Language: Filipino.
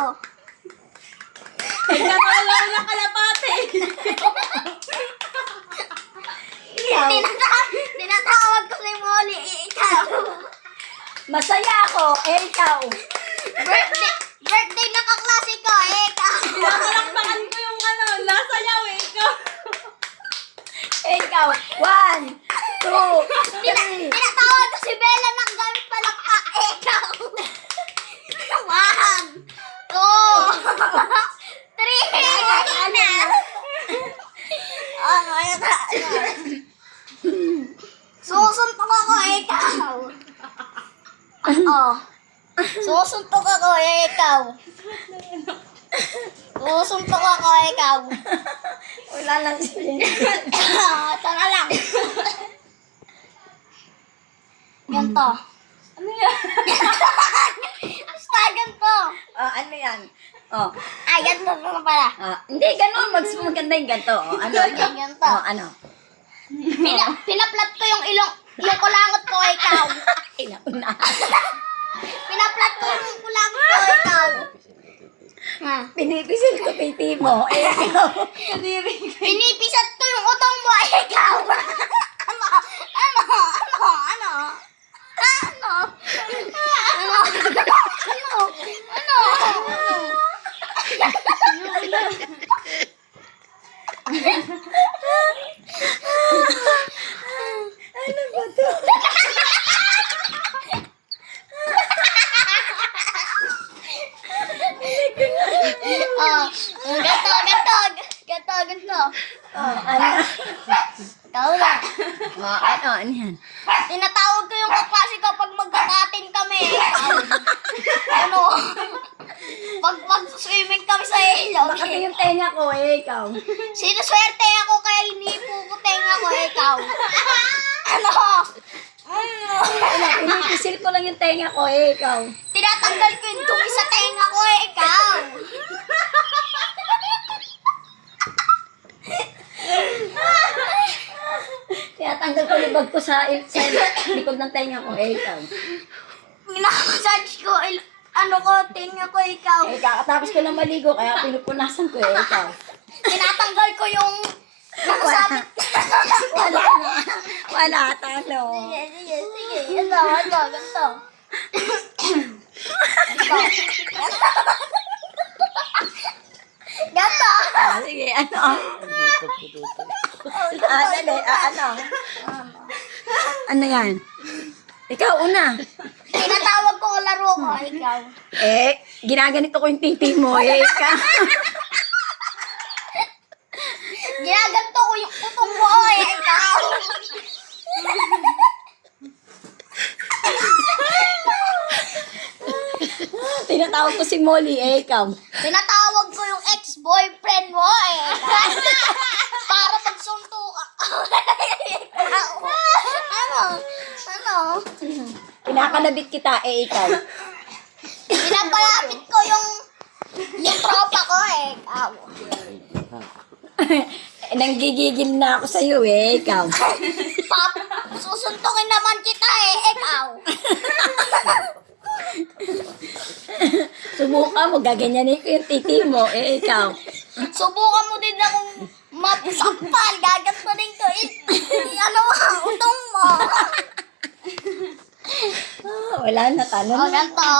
ikaw. Nagkakalaw ng kalapate. Tinatawag ko si Molly, ikaw. Masaya ako, ikaw. Birthday na kaklase ko, ikaw. Nakalakpakan ko yung nasayaw ikaw. Ikaw. 1, 2, 3. Tinatawag ko si Bella ng gamit palakpa, ikaw. 1, 2, 3. Susuntok ako, ikaw. Susuntok ako, ikaw. Susuntok ako, ikaw. Wala lang siya. Tara lang. Ganto. Ano yan? Basta ganto. Ano yan? Oh. Ay, ganto na pala. Hindi, ganun. Maganda yung ganito. Ano? Ganto. Ano? Pinaplat ko yung kulangot ko, ikaw. Inauna. Pinaplat ko yung kulangot ko, ikaw. Pinipisil ko piti mo. Ikaw. Pinipisat ko yung utong mo, ikaw. Ano ba to? Ganto. Ano? Ikaw lang. Ano yan? Tinatawag ko yung kaklase ko pag magkakatin kami. Ano? Pag swimming kami sa ilog. Bakit yung tenga ko, ikaw? Sinuswerte ako kaya hinipo ko tenga ko, ikaw. Ano? Pinipisil ko lang yung tenga ko, ikaw. Tinatanggal ko yung dumi sa tenga ko, ikaw. Tinatanggal ko yung bag ko sa likod ng tenga ko, ikaw. Minakasads ko, tenga ko, ikaw. Kakatapos ko na maligo, kaya pinupunasan ko, ikaw. Tinatanggal ko yung nakasabit. Wala, talo. Sige. Ganto. Ganto. Sige, ano? Dali, ano? Ano yan? Ikaw, una. Tinatawag ko ang laro ko, ikaw. Ginaganito ko yung titi mo, ikaw. Ginaganto ko yung utong mo, ikaw. Tinatawag ko si Molly, ikaw. Tinatawag ko yung ex-boyfriend mo, ikaw. Para magsunto ka. Ano? Kinakalabit kita, ikaw. Pinapalapit ko yung tropa ko, ikaw. Nanggigigil na ako sa'yo, ikaw. Susuntukin naman kita, ikaw. Subukan mo, gaganyanin ko yung titi mo, ikaw. Subukan mo din akong mapusakpal. Gagantunin ko. Utong mo. Wala na, talo na. Ganto.